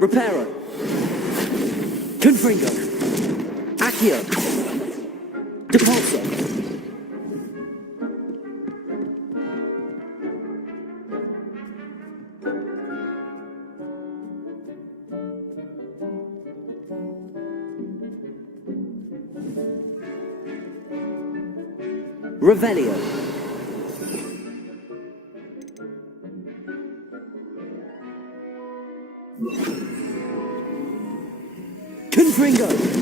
Reparo. Confringo. Accio. Repulsor. Revelio. Confringo.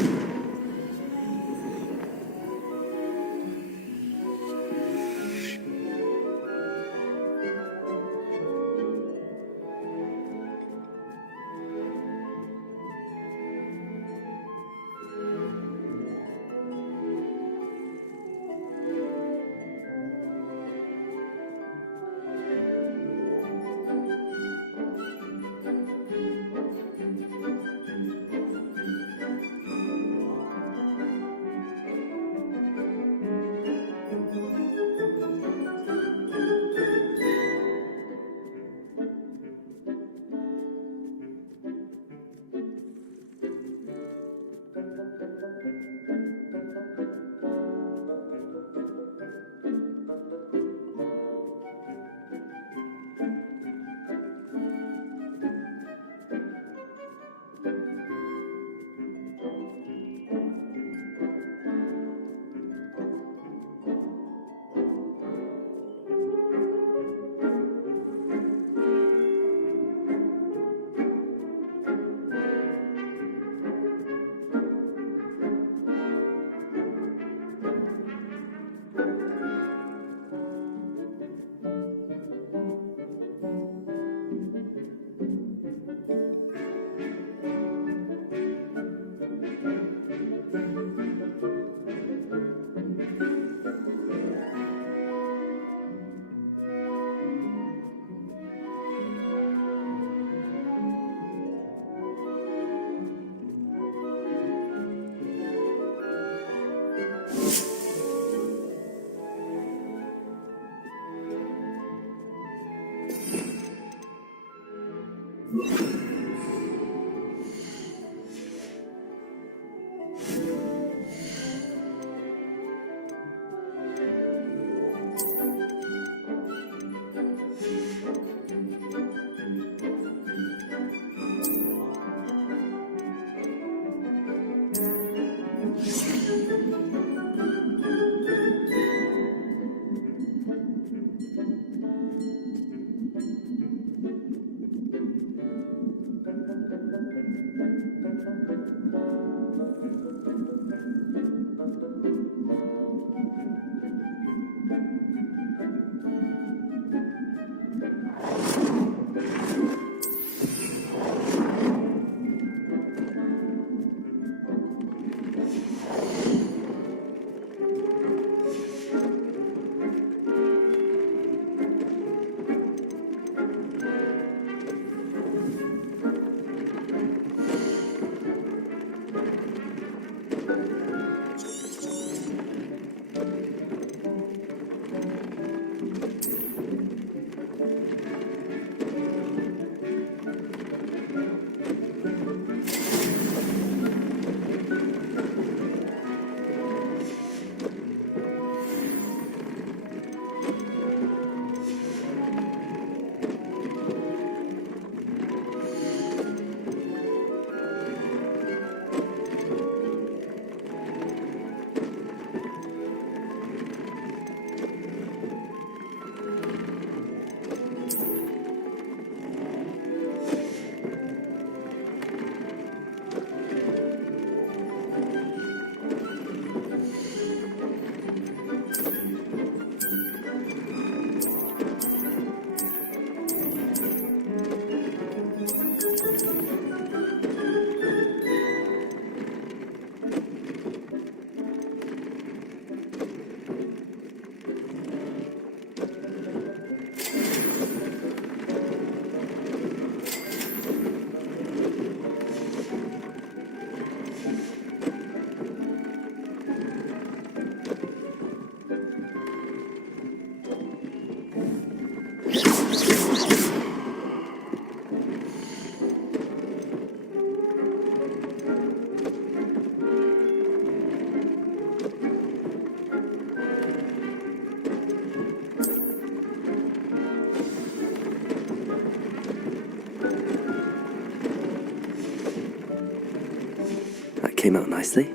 came out nicely.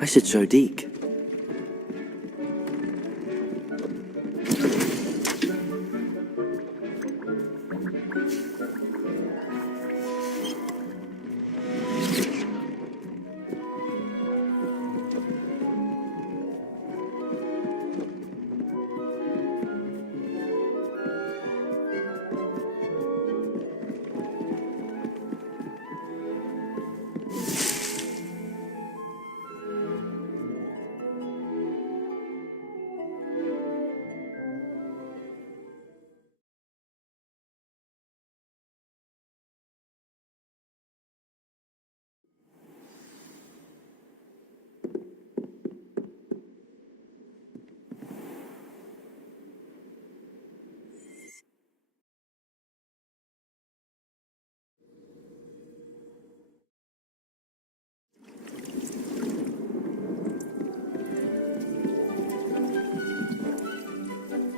I should show Deke.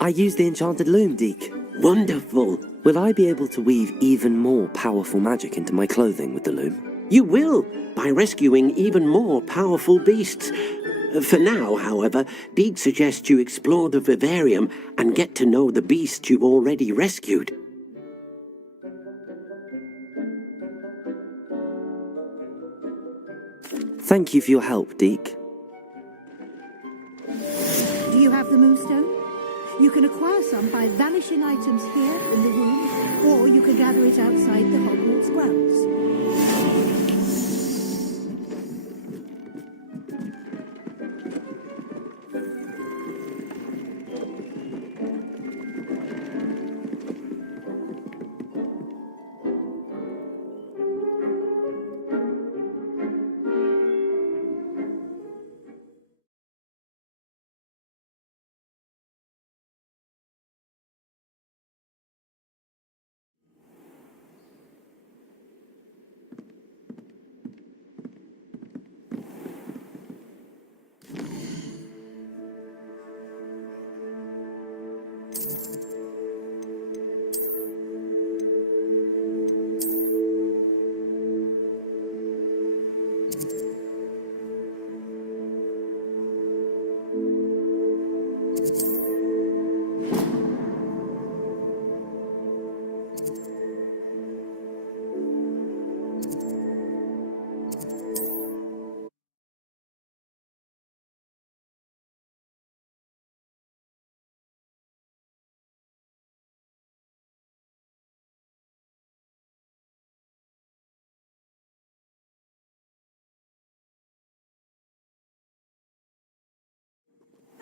I used the enchanted loom, Deke. Wonderful. Will I be able to weave even more powerful magic into my clothing with the loom? You will, by rescuing even more powerful beasts. For now, however, Deke suggests you explore the vivarium and get to know the beasts you've already rescued. Thank you for your help, Deke. Do you have the moonstone? You can acquire some by vanishing items here in the room, or you can gather it outside the Hogwarts grounds.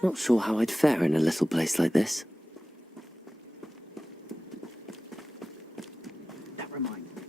Not sure how I'd fare in a little place like this. That reminds me.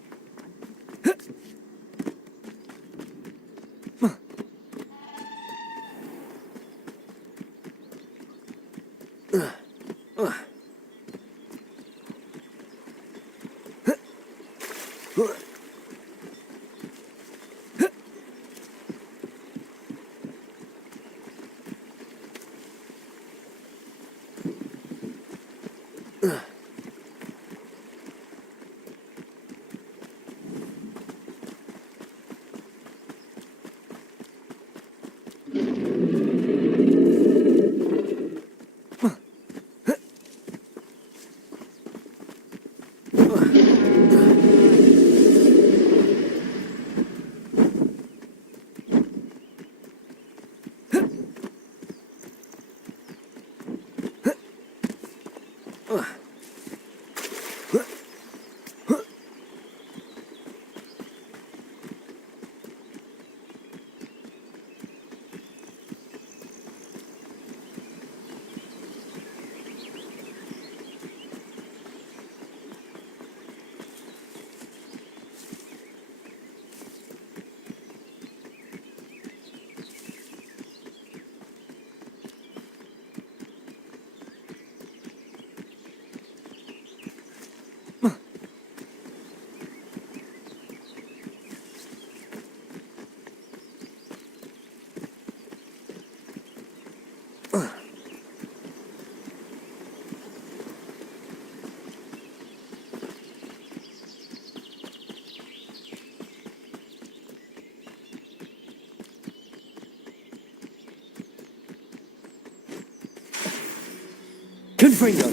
Confringo!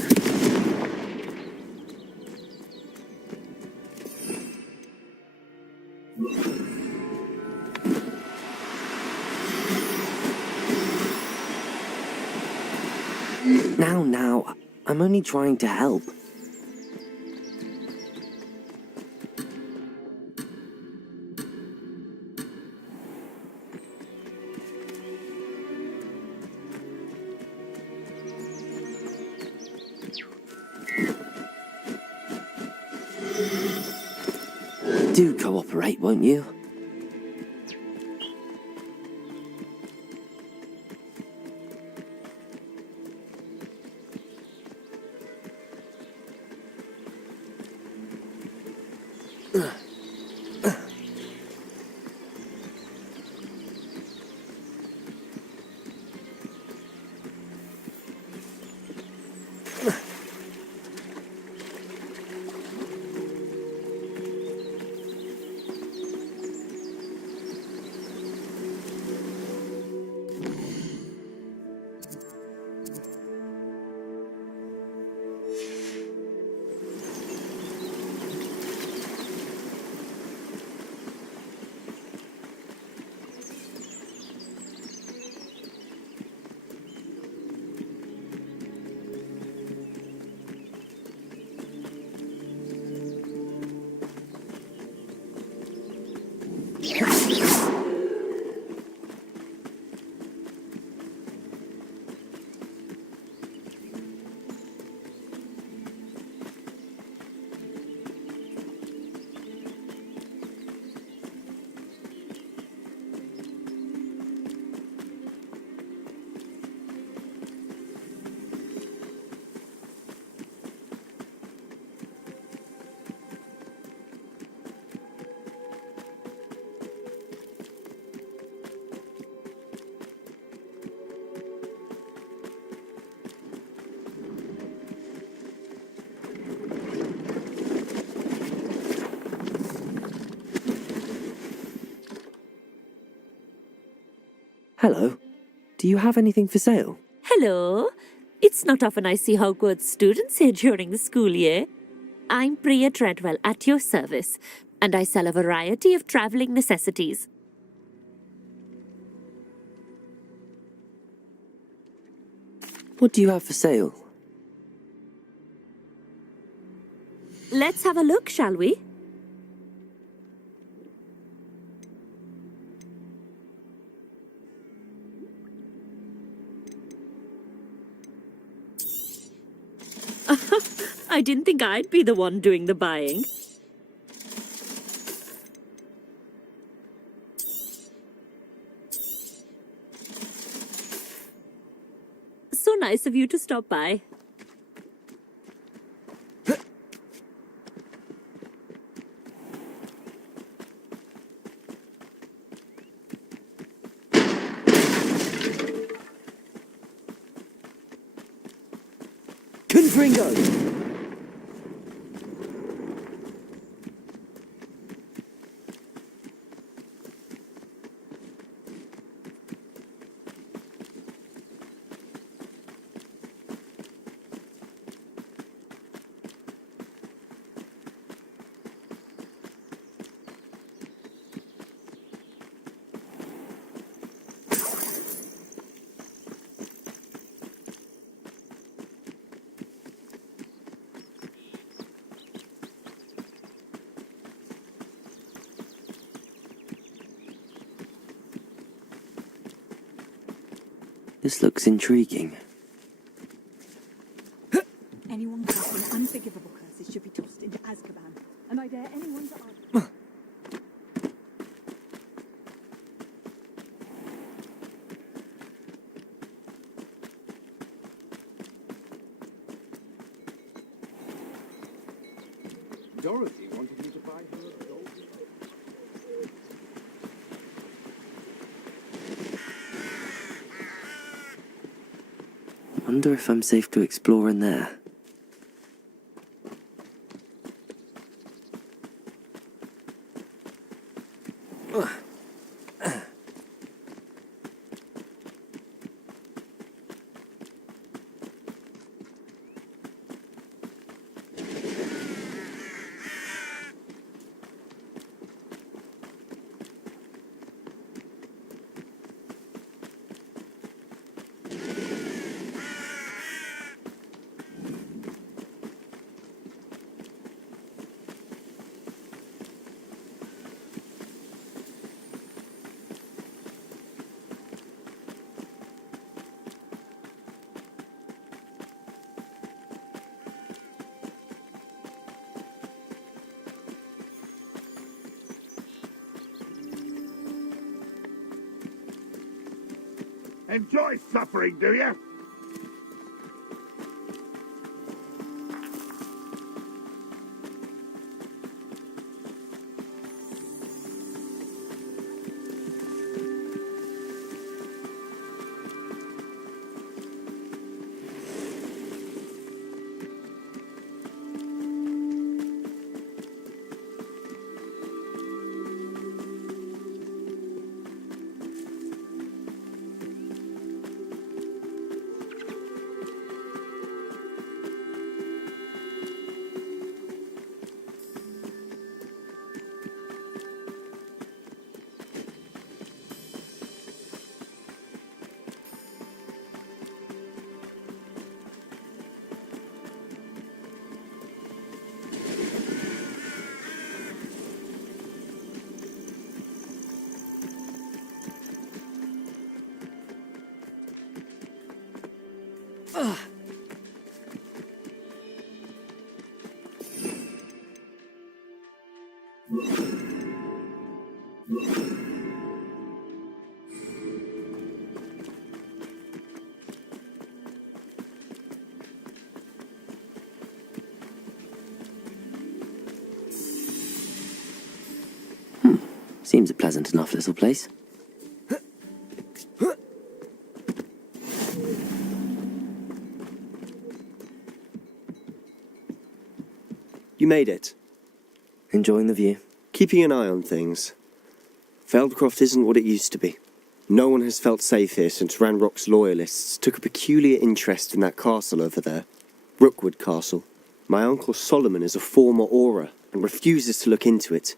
Now, I'm only trying to help. Do cooperate, won't you? Hello. Do you have anything for sale? Hello. It's not often I see Hogwarts students here during the school year. I'm Priya Treadwell at your service, and I sell a variety of travelling necessities. What do you have for sale? Let's have a look, shall we? I didn't think I'd be the one doing the buying. So nice of you to stop by. Confringo! This looks intriguing. Anyone casting unforgivable curses should be tossed into Azkaban, and I dare anyone to ask. Dorothy wanted me to buy her a gold. Wonder if I'm safe to explore in there. Enjoy suffering, do you? Seems a pleasant enough little place. You made it. Enjoying the view? Keeping an eye on things. Feldcroft isn't what it used to be. No one has felt safe here since Ranrock's loyalists took a peculiar interest in that castle over there. Rookwood Castle. My uncle Solomon is a former Auror and refuses to look into it,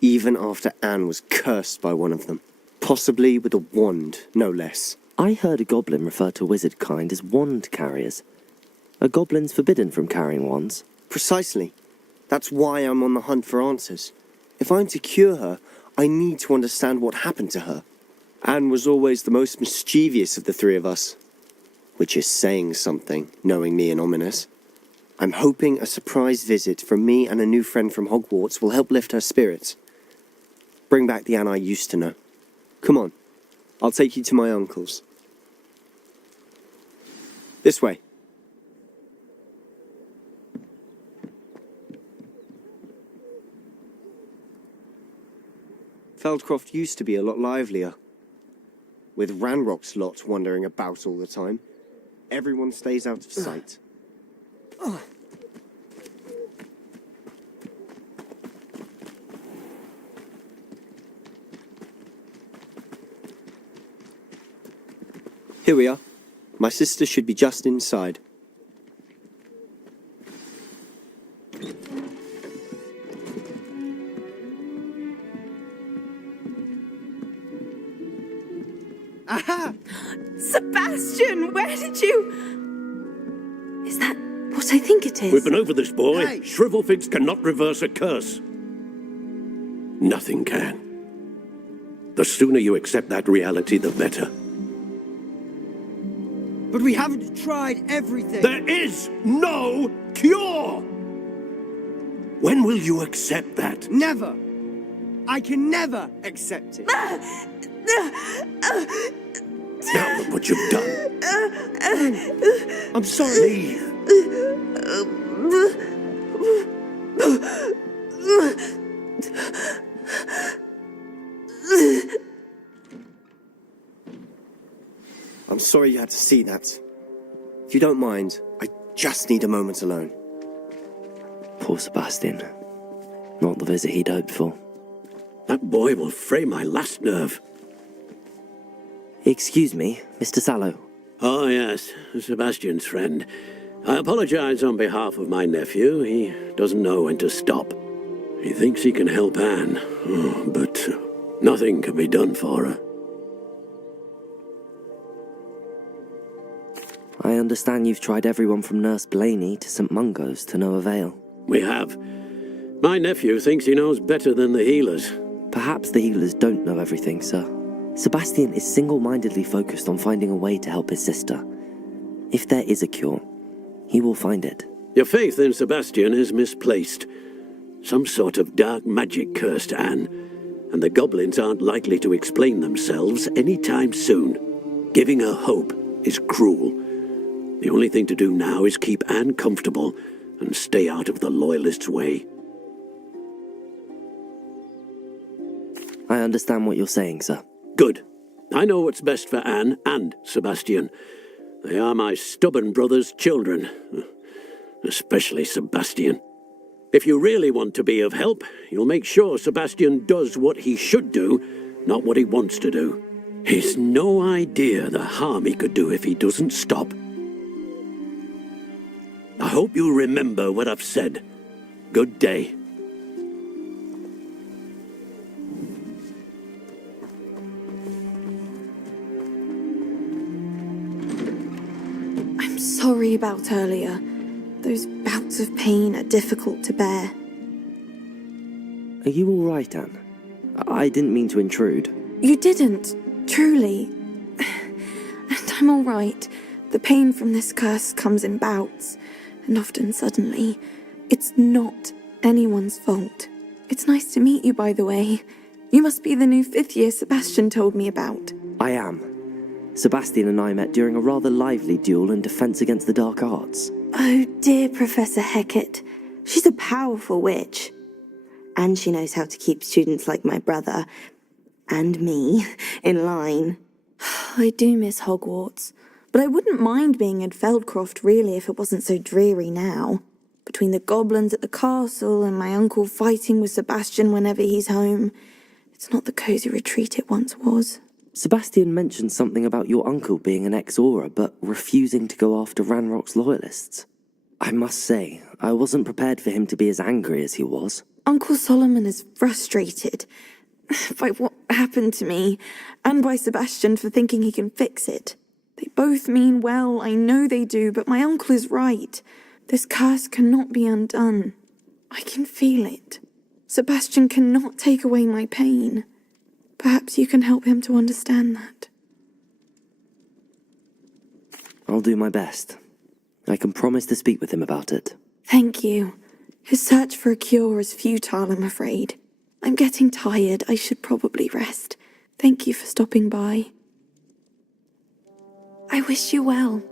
even after Anne was cursed by one of them. Possibly with a wand, no less. I heard a goblin refer to wizard kind as wand carriers. Are goblins forbidden from carrying wands? Precisely. That's why I'm on the hunt for answers. If I'm to cure her, I need to understand what happened to her. Anne was always the most mischievous of the three of us. Which is saying something, knowing me and Ominous. I'm hoping a surprise visit from me and a new friend from Hogwarts will help lift her spirits. Bring back the Anne I used to know. Come on, I'll take you to my uncle's. This way. Feldcroft used to be a lot livelier. With Ranrock's lot wandering about all the time, everyone stays out of sight. Here we are. My sister should be just inside. Aha! Sebastian, where did you... Is that what I think it is? We've been over this, boy. Hey. Shrivelfigs cannot reverse a curse. Nothing can. The sooner you accept that reality, the better. But we haven't tried everything. There is no cure! When will you accept that? Never. I can never accept it. Now look what you've done. I'm sorry. I'm sorry you had to see that. If you don't mind, I just need a moment alone. Poor Sebastian. Not the visit he'd hoped for. That boy will fray my last nerve. Excuse me, Mr. Sallow. Oh, yes, Sebastian's friend. I apologize on behalf of my nephew. He doesn't know when to stop. He thinks he can help Anne, but nothing can be done for her. I understand you've tried everyone from Nurse Blaney to St. Mungo's to no avail. We have. My nephew thinks he knows better than the healers. Perhaps the healers don't know everything, sir. Sebastian is single-mindedly focused on finding a way to help his sister. If there is a cure, he will find it. Your faith in Sebastian is misplaced. Some sort of dark magic cursed Anne, and the goblins aren't likely to explain themselves anytime soon. Giving her hope is cruel. The only thing to do now is keep Anne comfortable and stay out of the Loyalists' way. I understand what you're saying, sir. Good. I know what's best for Anne and Sebastian. They are my stubborn brother's children. Especially Sebastian. If you really want to be of help, you'll make sure Sebastian does what he should do, not what he wants to do. He's no idea the harm he could do if he doesn't stop. I hope you remember what I've said. Good day. I'm sorry about earlier. Those bouts of pain are difficult to bear. Are you all right, Anne? I didn't mean to intrude. You didn't, truly. And I'm all right. The pain from this curse comes in bouts, and often suddenly. It's not anyone's fault. It's nice to meet you, by the way. You must be the new 5th year Sebastian told me about. I am. Sebastian and I met during a rather lively duel in defense against the dark arts. Oh, dear Professor Hecat. She's a powerful witch. And she knows how to keep students like my brother, and me, in line. I do miss Hogwarts, but I wouldn't mind being in Feldcroft really if it wasn't so dreary now. Between the goblins at the castle and my uncle fighting with Sebastian whenever he's home, it's not the cosy retreat it once was. Sebastian mentioned something about your uncle being an ex-Aura, but refusing to go after Ranrock's loyalists. I must say, I wasn't prepared for him to be as angry as he was. Uncle Solomon is frustrated by what happened to me, and by Sebastian for thinking he can fix it. They both mean well, I know they do, but my uncle is right. This curse cannot be undone. I can feel it. Sebastian cannot take away my pain. Perhaps you can help him to understand that. I'll do my best. I can promise to speak with him about it. Thank you. His search for a cure is futile, I'm afraid. I'm getting tired. I should probably rest. Thank you for stopping by. I wish you well.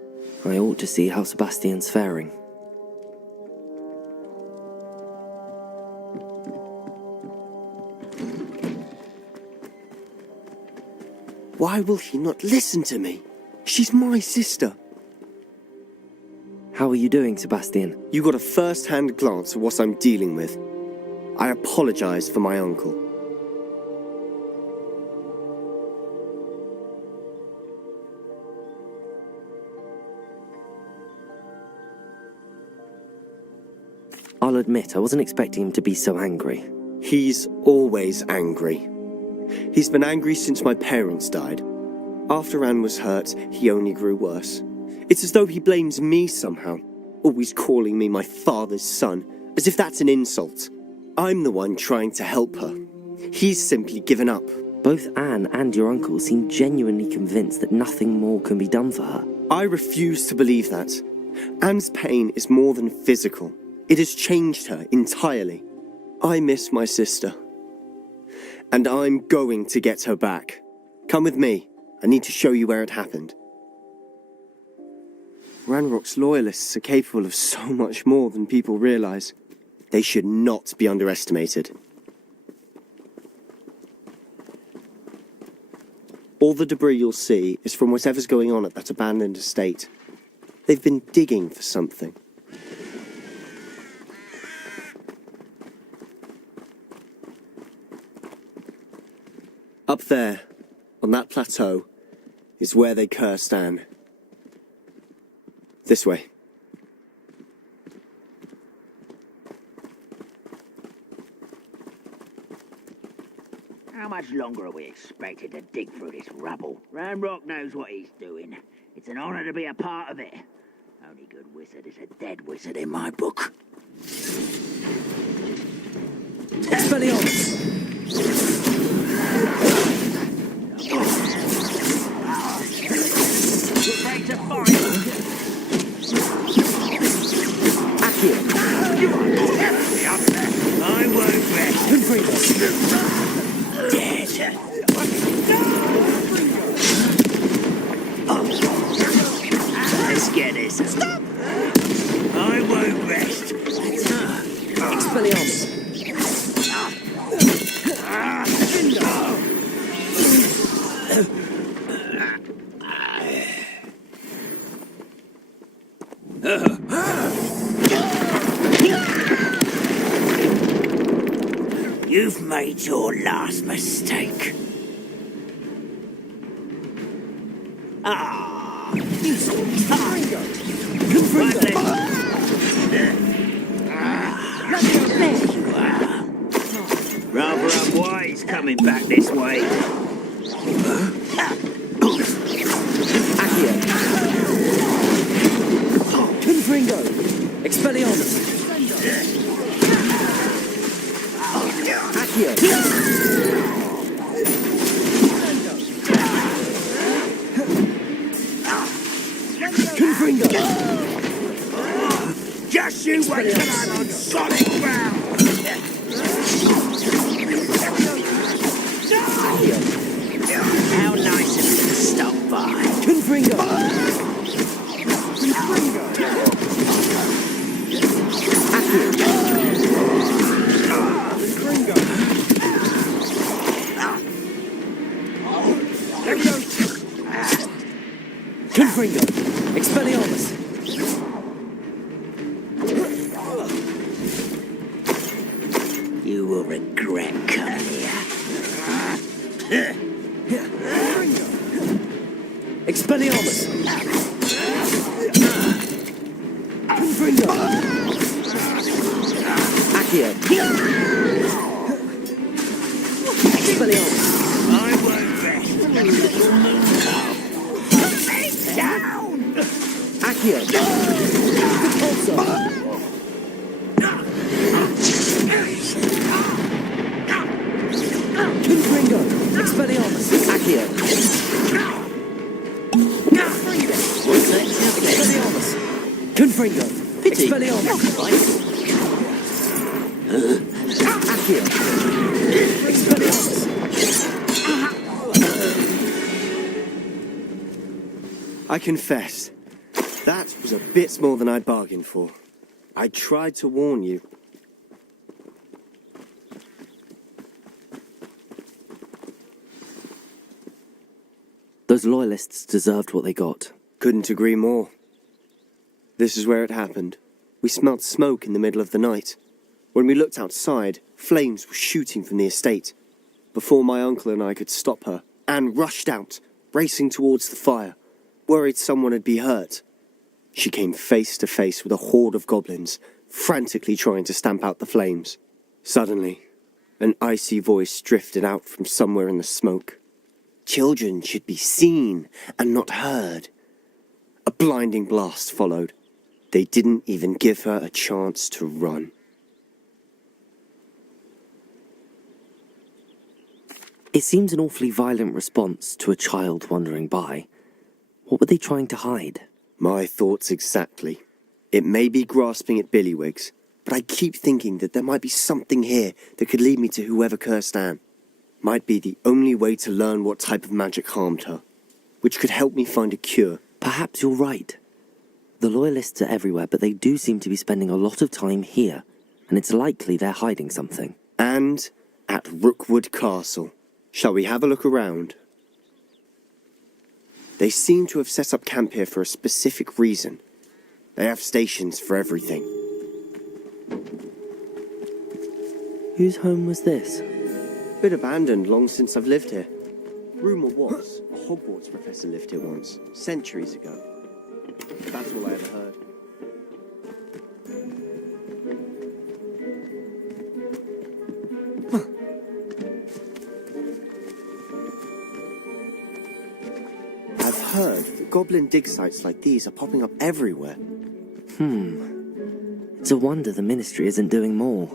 I ought to see how Sebastian's faring. Why will he not listen to me? She's my sister. How are you doing, Sebastian? You got a first-hand glance at what I'm dealing with. I apologize for my uncle. I'll admit, I wasn't expecting him to be so angry. He's always angry. He's been angry since my parents died. After Anne was hurt, he only grew worse. It's as though he blames me somehow, always calling me my father's son, as if that's an insult. I'm the one trying to help her. He's simply given up. Both Anne and your uncle seem genuinely convinced that nothing more can be done for her. I refuse to believe that. Anne's pain is more than physical. It has changed her entirely. I miss my sister. And I'm going to get her back. Come with me. I need to show you where it happened. Ranrock's loyalists are capable of so much more than people realize. They should not be underestimated. All the debris you'll see is from whatever's going on at that abandoned estate. They've been digging for something. Up there, on that plateau, is where they cursed Anne. This way. How much longer are we expected to dig through this rubble? Ranrock knows what he's doing. It's an honor to be a part of it. Only good wizard is a dead wizard in my book. Expelliarmus! You're ready to fight? Accio! You are definitely up there. I won't rest. Confront us! Dead. Stop! I won't rest. Expelliarmus. You've made your last mistake. Ah, you There you are. Rather unwise coming back this way. Accio. Confringo. Expelliarmus. Accio. Confringo. Just you wait till I'm on solid ground. How nice of you to stop by. Confringo. Confringo. Expelliarmus. You will regret coming here. Expelliarmus. Confringo. Accio. Expelliarmus. I won't rest. Sit down! Accio. Repulsor. Confringo. Expelliarmus. Accio. Expelliarmus. Confringo. Expelliarmus. Accio. Expelliarmus. I confess, that was a bit more than I'd bargained for. I tried to warn you. Those loyalists deserved what they got. Couldn't agree more. This is where it happened. We smelled smoke in the middle of the night. When we looked outside, flames were shooting from the estate. Before my uncle and I could stop her, Anne rushed out, racing towards the fire, worried someone had been hurt. She came face to face with a horde of goblins, frantically trying to stamp out the flames. Suddenly, an icy voice drifted out from somewhere in the smoke. Children should be seen and not heard. A blinding blast followed. They didn't even give her a chance to run. It seems an awfully violent response to a child wandering by. What were they trying to hide? My thoughts exactly. It may be grasping at billywigs, but I keep thinking that there might be something here that could lead me to whoever cursed Anne. Might be the only way to learn what type of magic harmed her, which could help me find a cure. Perhaps you're right. The loyalists are everywhere, but they do seem to be spending a lot of time here, and it's likely they're hiding something. And at Rookwood Castle. Shall we have a look around? They seem to have set up camp here for a specific reason. They have stations for everything. Whose home was this? Bit abandoned long since I've lived here. Rumour was, a Hogwarts professor lived here once, centuries ago. That's all I ever heard. I've heard that goblin dig sites like these are popping up everywhere. It's a wonder the Ministry isn't doing more.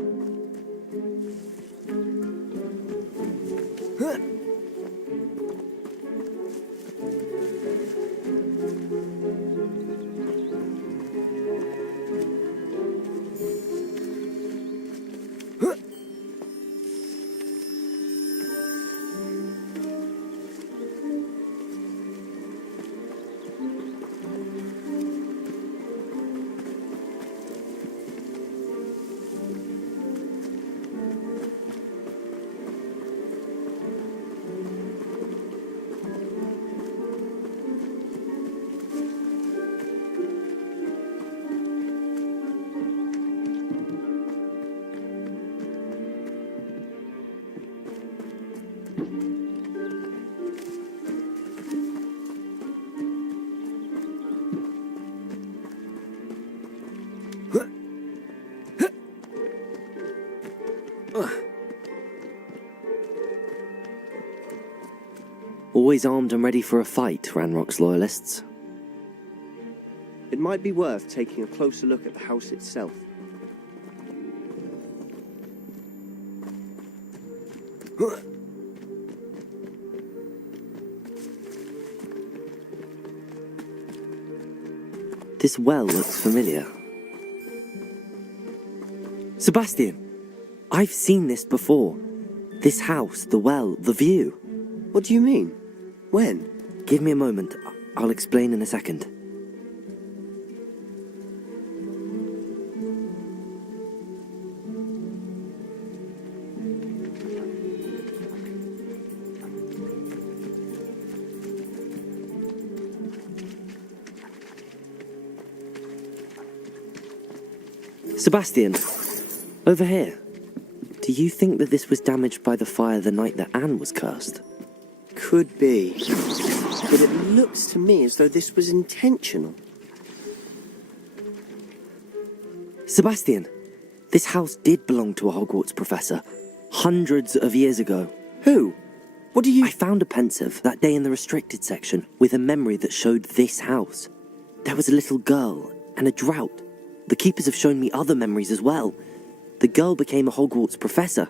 always armed and ready for a fight, Ranrock's loyalists. It might be worth taking a closer look at the house itself. This well looks familiar. Sebastian! I've seen this before. This house, the well, the view. What do you mean? When? Give me a moment. I'll explain in a second. Sebastian, over here. Do you think that this was damaged by the fire the night that Anne was cursed? Could be. But it looks to me as though this was intentional. Sebastian, this house did belong to a Hogwarts professor. Hundreds of years ago. Who? What do you... I found a pensive that day in the restricted section with a memory that showed this house. There was a little girl and a drought. The keepers have shown me other memories as well. The girl became a Hogwarts professor.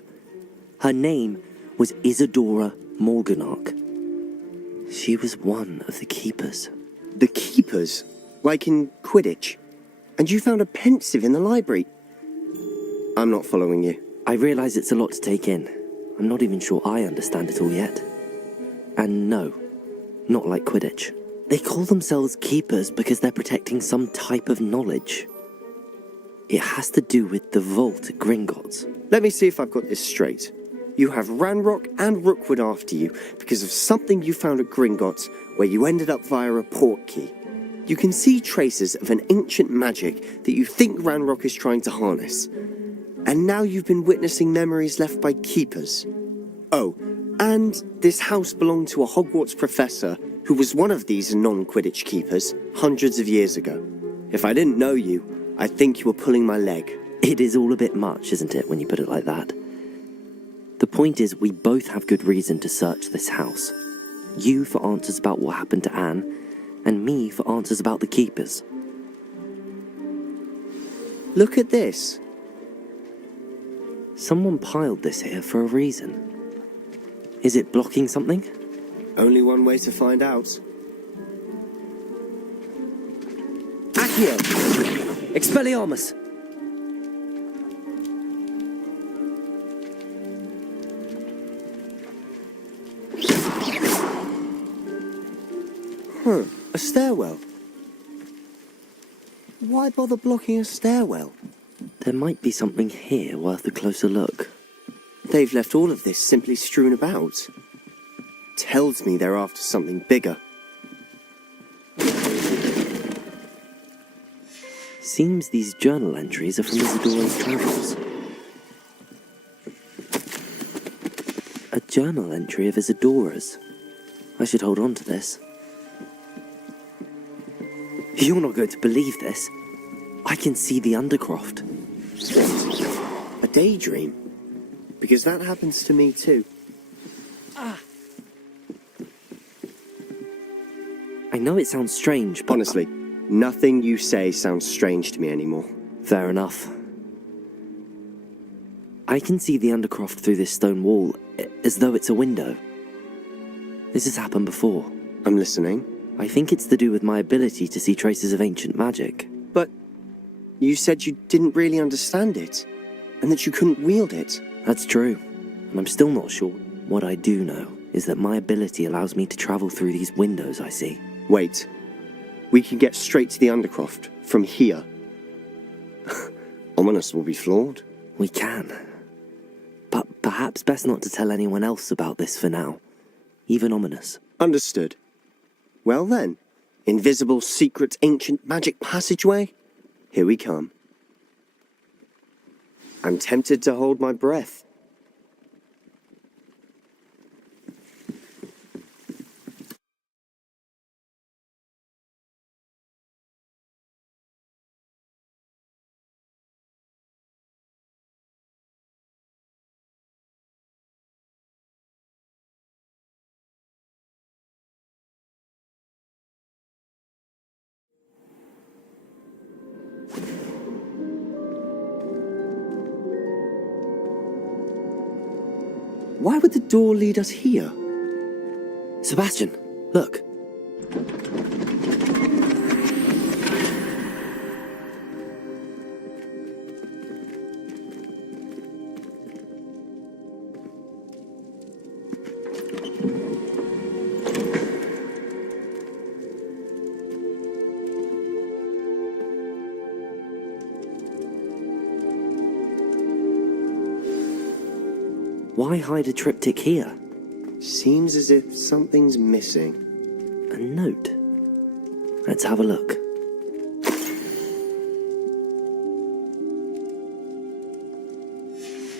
Her name was Isadora Morganach. She was one of the keepers. The keepers? Like in Quidditch? And you found a pensive in the library? I'm not following you. I realise it's a lot to take in. I'm not even sure I understand it all yet. And no, not like Quidditch. They call themselves keepers because they're protecting some type of knowledge. It has to do with the vault at Gringotts. Let me see if I've got this straight. You have Ranrock and Rookwood after you because of something you found at Gringotts where you ended up via a port key. You can see traces of an ancient magic that you think Ranrock is trying to harness. And now you've been witnessing memories left by keepers. Oh, and this house belonged to a Hogwarts professor who was one of these non-Quidditch keepers hundreds of years ago. If I didn't know you, I think you were pulling my leg. It is all a bit much, isn't it, when you put it like that? The point is, we both have good reason to search this house. You for answers about what happened to Anne, and me for answers about the keepers. Look at this. Someone piled this here for a reason. Is it blocking something? Only one way to find out. Accio! Expelliarmus! A stairwell. Why bother blocking a stairwell? There might be something here worth a closer look. They've left all of this simply strewn about. Tells me they're after something bigger. Seems these journal entries are from Isadora's travels. A journal entry of Isadora's. I should hold on to this. You're not going to believe this. I can see the Undercroft. What? A daydream? Because that happens to me too. I know it sounds strange, but... Honestly, nothing you say sounds strange to me anymore. Fair enough. I can see the Undercroft through this stone wall, as though it's a window. This has happened before. I'm listening. I think it's to do with my ability to see traces of ancient magic. But you said you didn't really understand it, and that you couldn't wield it. That's true, and I'm still not sure. What I do know is that my ability allows me to travel through these windows I see. Wait. We can get straight to the Undercroft from here. Ominous will be flawed. We can. But perhaps best not to tell anyone else about this for now. Even Ominous. Understood. Well then, invisible, secret, ancient magic passageway? Here we come. I'm tempted to hold my breath. why would the door lead us here? Sebastian, look. Why hide a triptych here? Seems as if something's missing. A note. Let's have a look.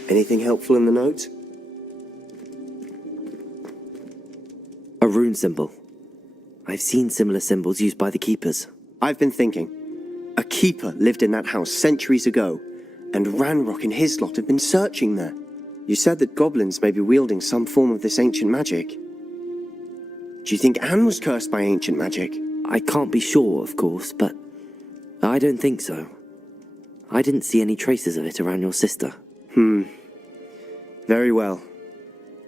Anything helpful in the note? A rune symbol. I've seen similar symbols used by the keepers. I've been thinking. A keeper lived in that house centuries ago, and Ranrock and his lot have been searching there. You said that goblins may be wielding some form of this ancient magic. Do you think Anne was cursed by ancient magic? I can't be sure, of course, but I don't think so. I didn't see any traces of it around your sister. Very well.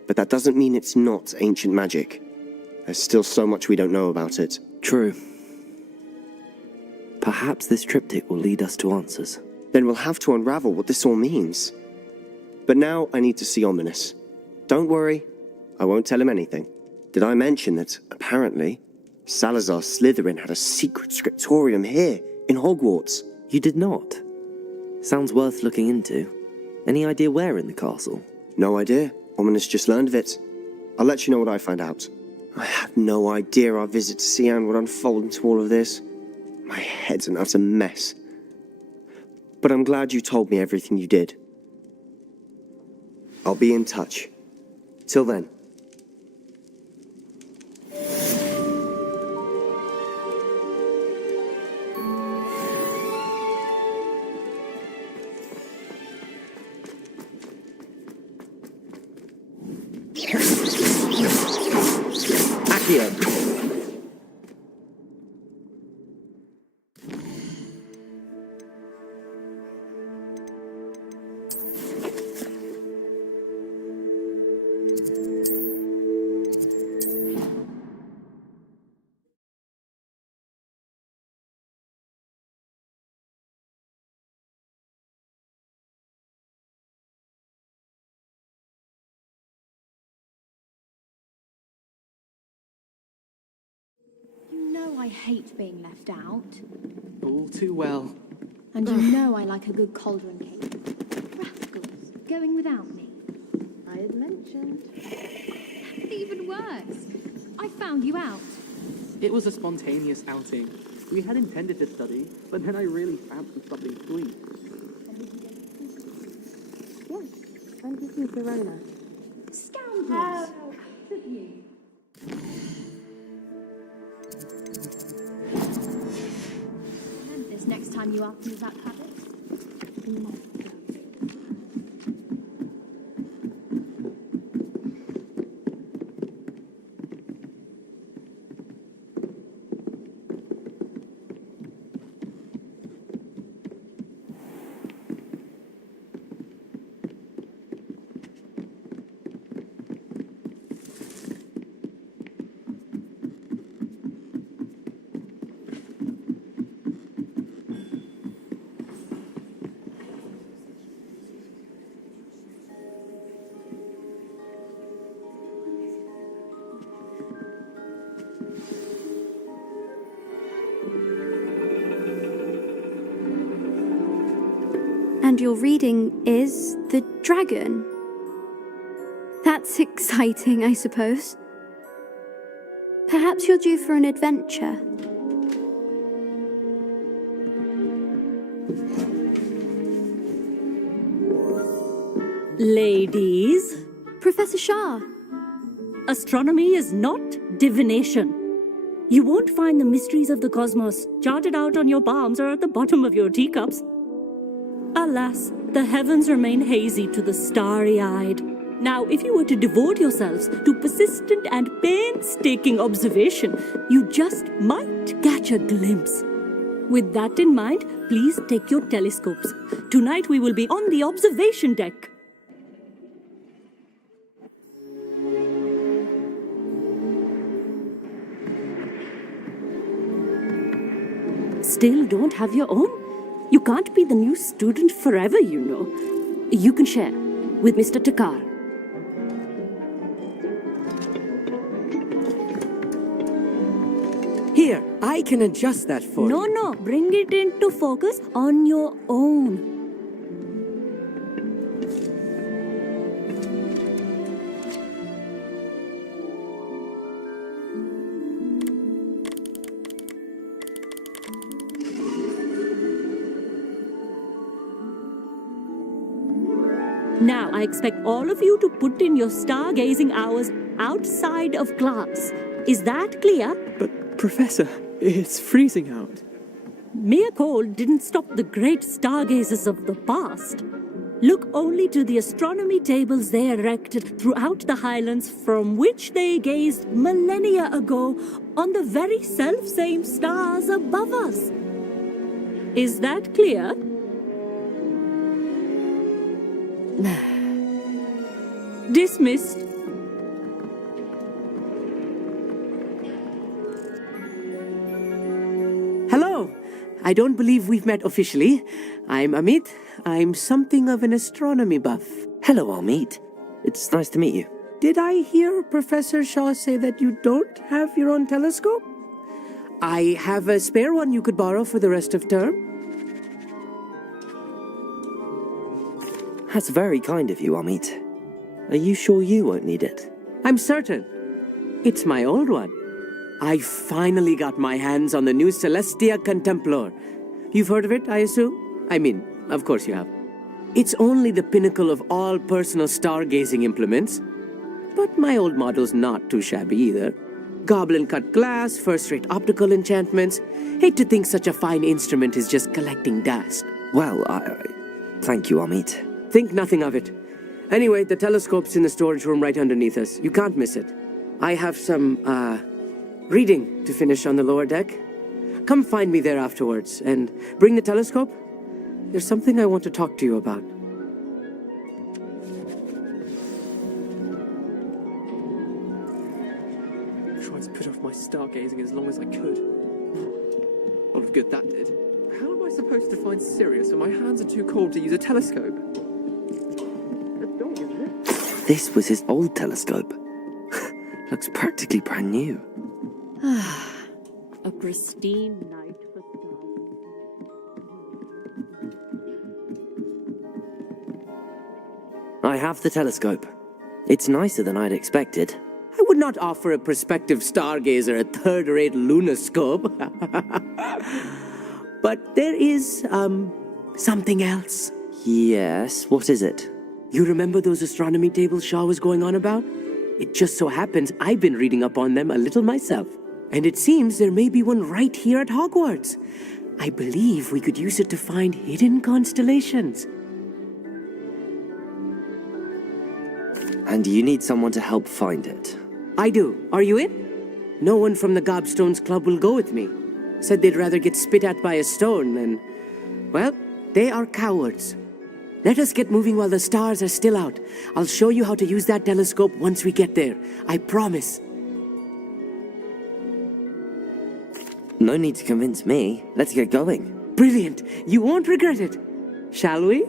But that doesn't mean it's not ancient magic. There's still so much we don't know about it. True. Perhaps this triptych will lead us to answers. Then we'll have to unravel what this all means. But now I need to see Ominous. Don't worry, I won't tell him anything. Did I mention that, apparently, Salazar Slytherin had a secret scriptorium here, in Hogwarts? You did not? Sounds worth looking into. Any idea where in the castle? No idea. Ominous just learned of it. I'll let you know what I find out. I had no idea our visit to Sian would unfold into all of this. My head's an utter mess. But I'm glad you told me everything you did. I'll be in touch. Till then. Accio. You know I hate being left out. All too well. And you know I like a good cauldron cake. Rascals, going without me. I had mentioned. Even worse. I found you out. It was a spontaneous outing. We had intended to study, but then I really fancied something sweet. Yes, and this is Verona. Scoundrels! Of you. Remember this next time you ask me about habits. And your reading is The Dragon. That's exciting, I suppose. Perhaps you're due for an adventure. Ladies, Professor Shah. astronomy is not divination. You won't find the mysteries of the cosmos charted out on your palms or at the bottom of your teacups. Alas, the heavens remain hazy to the starry-eyed. Now, if you were to devote yourselves to persistent and painstaking observation, you just might catch a glimpse. With that in mind, please take your telescopes. Tonight we will be on the observation deck. still don't have your own? You can't be the new student forever, you know. You can share with Mr. Takar. Here, I can adjust that for you. No, bring it into focus on your own. Now, I expect all of you to put in your stargazing hours outside of class. Is that clear? But, Professor, it's freezing out. Mere cold didn't stop the great stargazers of the past. Look only to the astronomy tables they erected throughout the Highlands from which they gazed millennia ago on the very self-same stars above us. Is that clear? Dismissed. Hello. I don't believe we've met officially. I'm Amit. I'm something of an astronomy buff. Hello, Amit. It's nice to meet you. Did I hear Professor Shaw say that you don't have your own telescope? I have a spare one you could borrow for the rest of term. That's very kind of you, Amit. Are you sure you won't need it? I'm certain. It's my old one. I finally got my hands on the new Celestia Contemplar. You've heard of it, I assume? I mean, of course you have. It's only the pinnacle of all personal stargazing implements. But my old model's not too shabby either. Goblin-cut glass, first-rate optical enchantments. Hate to think such a fine instrument is just collecting dust. Well, thank you, Amit. Think nothing of it. Anyway, the telescope's in the storage room right underneath us. You can't miss it. I have some, reading to finish on the lower deck. Come find me there afterwards, and bring the telescope. There's something I want to talk to you about. Tried to put off my stargazing as long as I could. Lot of good that did. How am I supposed to find Sirius when my hands are too cold to use a telescope? This was his old telescope. Looks practically brand new. A pristine night for stars. I have the telescope. It's nicer than I'd expected. I would not offer a prospective stargazer a third-rate lunoscope. But there is, something else. Yes, what is it? You remember those astronomy tables Shaw was going on about? It just so happens I've been reading up on them a little myself. And it seems there may be one right here at Hogwarts. I believe we could use it to find hidden constellations. And you need someone to help find it. I do. Are you in? No one from the Gobstones Club will go with me. Said they'd rather get spit at by a stone than... Well, they are cowards. Let us get moving while the stars are still out. I'll show you how to use that telescope once we get there. I promise. No need to convince me. Let's get going. Brilliant. You won't regret it. Shall we?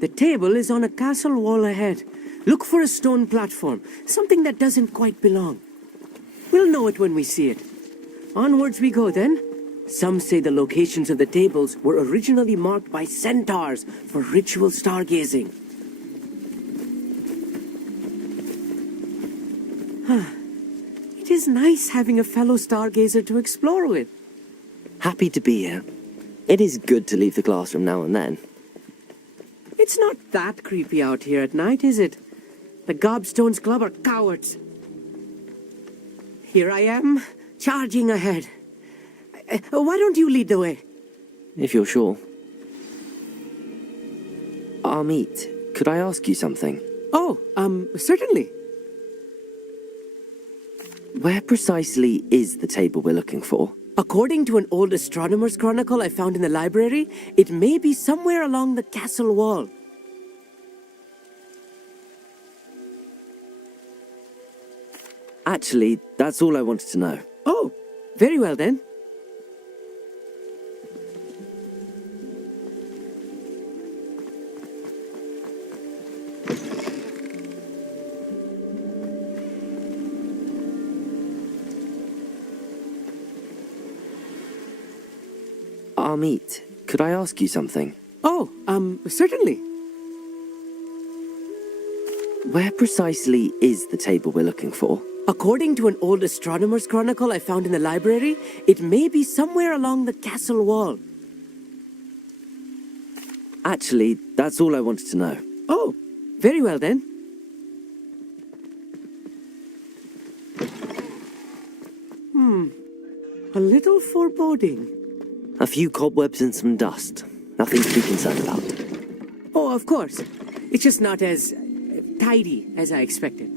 The table is on a castle wall ahead. Look for a stone platform, something that doesn't quite belong. We'll know it when we see it. Onwards we go then. Some say the locations of the tables were originally marked by centaurs for ritual stargazing. It is nice having a fellow stargazer to explore with. Happy to be here. It is good to leave the classroom now and then. It's not that creepy out here at night, is it? The Gobstones Club are cowards. Here I am, charging ahead. Why don't you lead the way? If you're sure. Amit, could I ask you something? Oh, certainly. Where precisely is the table we're looking for? According to an old astronomer's chronicle I found in the library, it may be somewhere along the castle wall. Actually, that's all I wanted to know. Oh, very well then. Amit, could I ask you something? Oh, certainly. Where precisely is the table we're looking for? According to an old astronomer's chronicle I found in the library, it may be somewhere along the castle wall. Actually, that's all I wanted to know. Oh, very well then. A little foreboding. A few cobwebs and some dust. Nothing to be concerned about. Oh, of course. It's just not as tidy as I expected.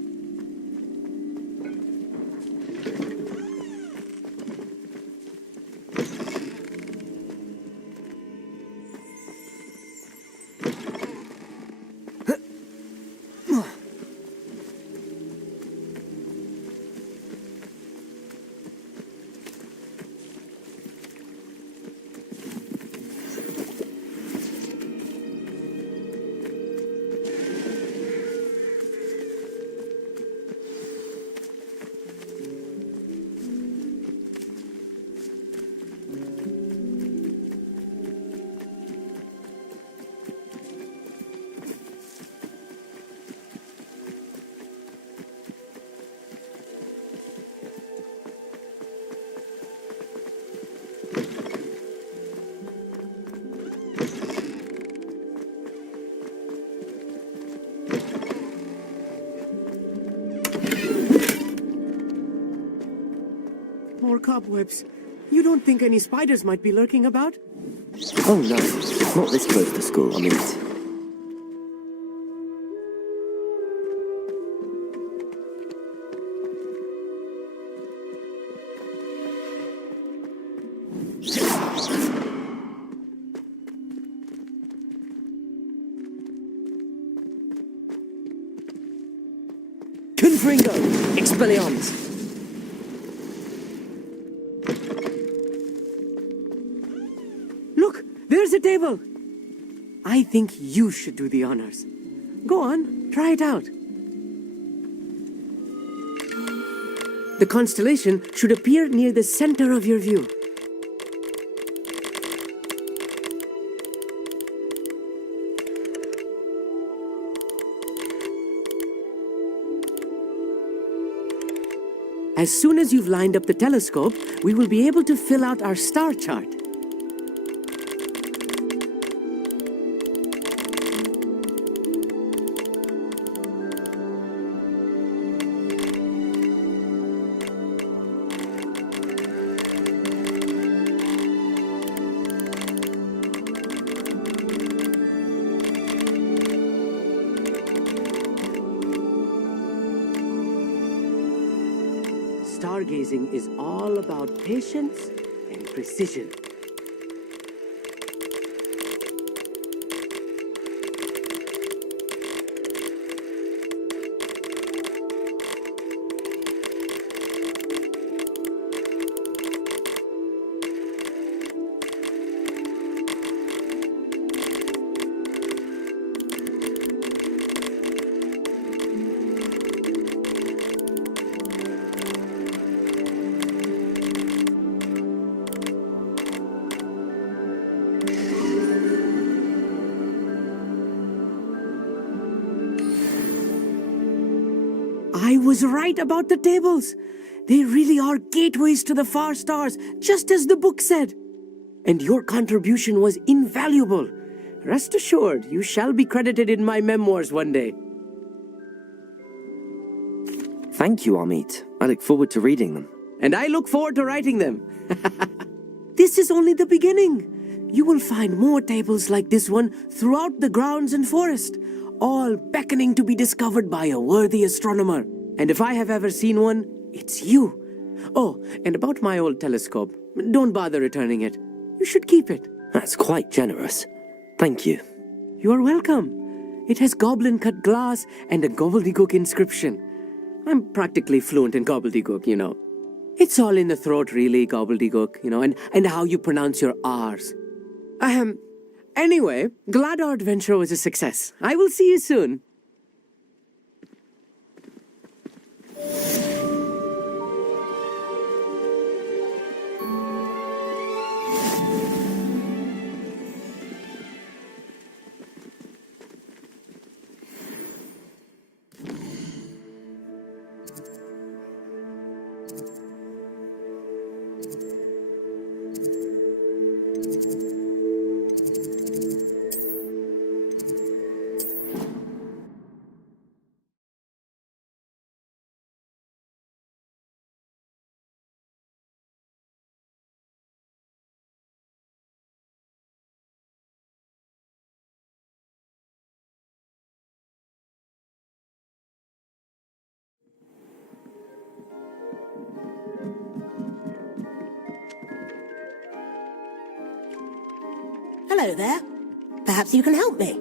More cobwebs. You don't think any spiders might be lurking about? Oh no, not this close to school, Amit. Confringo! Expelliarmus! Look! There's a table! I think you should do the honors. Go on, try it out. The constellation should appear near the center of your view. As soon as you've lined up the telescope, we will be able to fill out our star chart. Stargazing is all about patience and precision. I was right about the tables. They really are gateways to the far stars, just as the book said. And your contribution was invaluable. Rest assured, you shall be credited in my memoirs one day. Thank you, Amit. I look forward to reading them. And I look forward to writing them. This is only the beginning. You will find more tables like this one throughout the grounds and forest, all beckoning to be discovered by a worthy astronomer. And if I have ever seen one, it's you. Oh, and about my old telescope. Don't bother returning it. You should keep it. That's quite generous. Thank you. You are welcome. It has goblin-cut glass and a gobbledygook inscription. I'm practically fluent in gobbledygook, you know. It's all in the throat, really, gobbledygook, you know, and how you pronounce your R's. Anyway, glad our adventure was a success. I will see you soon. Hello there. Perhaps you can help me.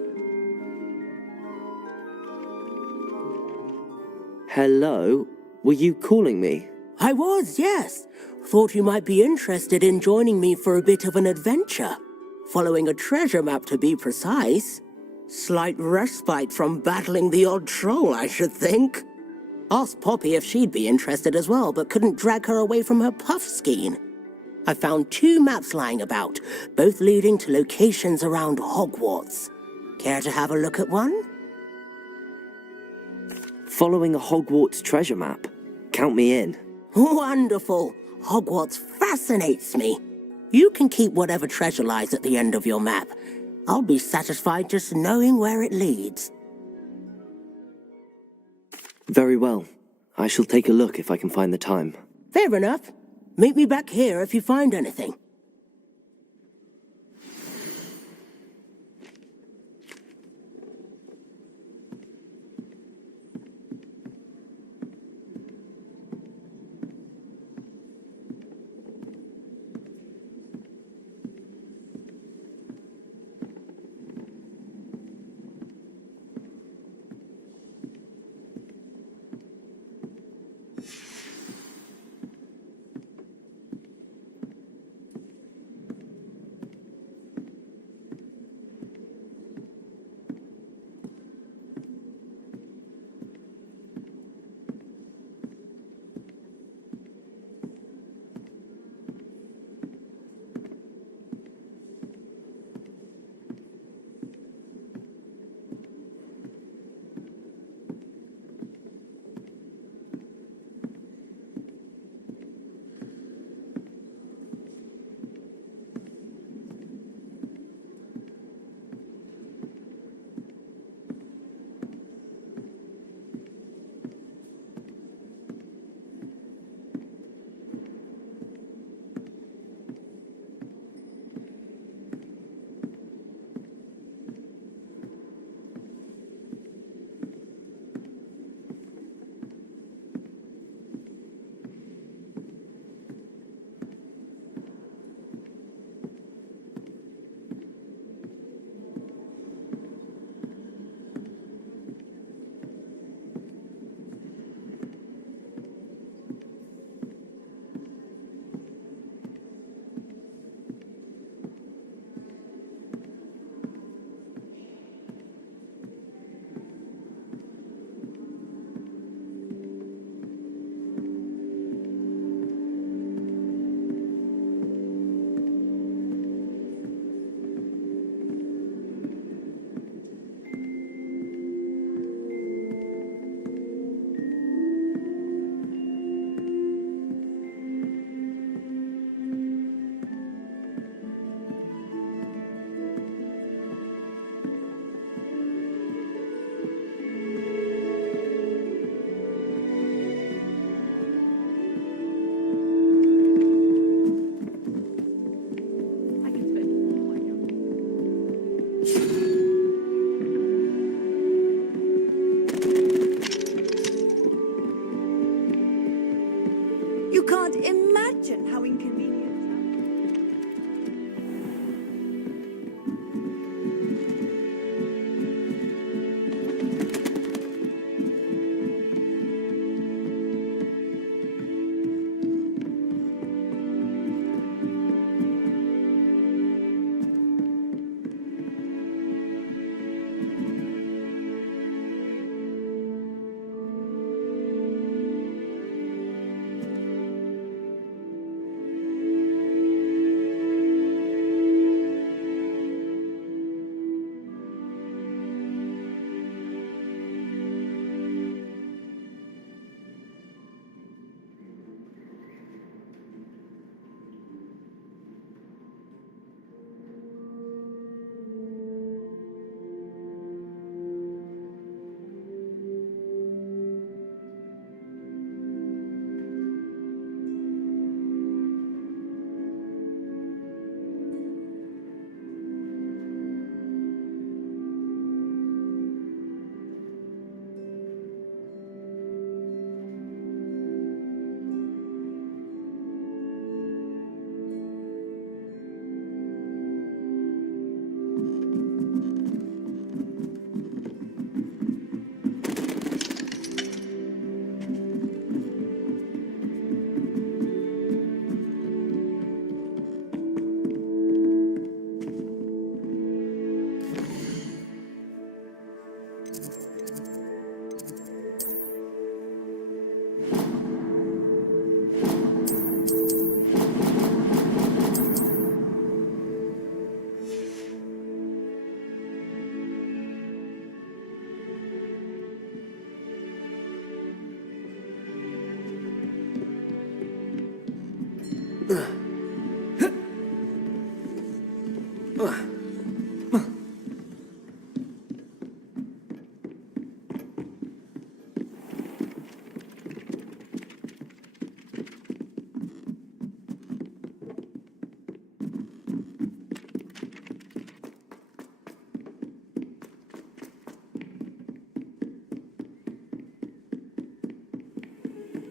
Hello? Were you calling me? I was, yes. Thought you might be interested in joining me for a bit of an adventure. Following a treasure map, to be precise. Slight respite from battling the odd troll, I should think. Asked Poppy if she'd be interested as well, but couldn't drag her away from her puff skein. I found 2 maps lying about, both leading to locations around Hogwarts. Care to have a look at one? Following a Hogwarts treasure map? Count me in. Wonderful. Hogwarts fascinates me. You can keep whatever treasure lies at the end of your map. I'll be satisfied just knowing where it leads. Very well. I shall take a look if I can find the time. Fair enough. Meet me back here if you find anything.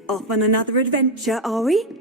Off on another adventure, are we?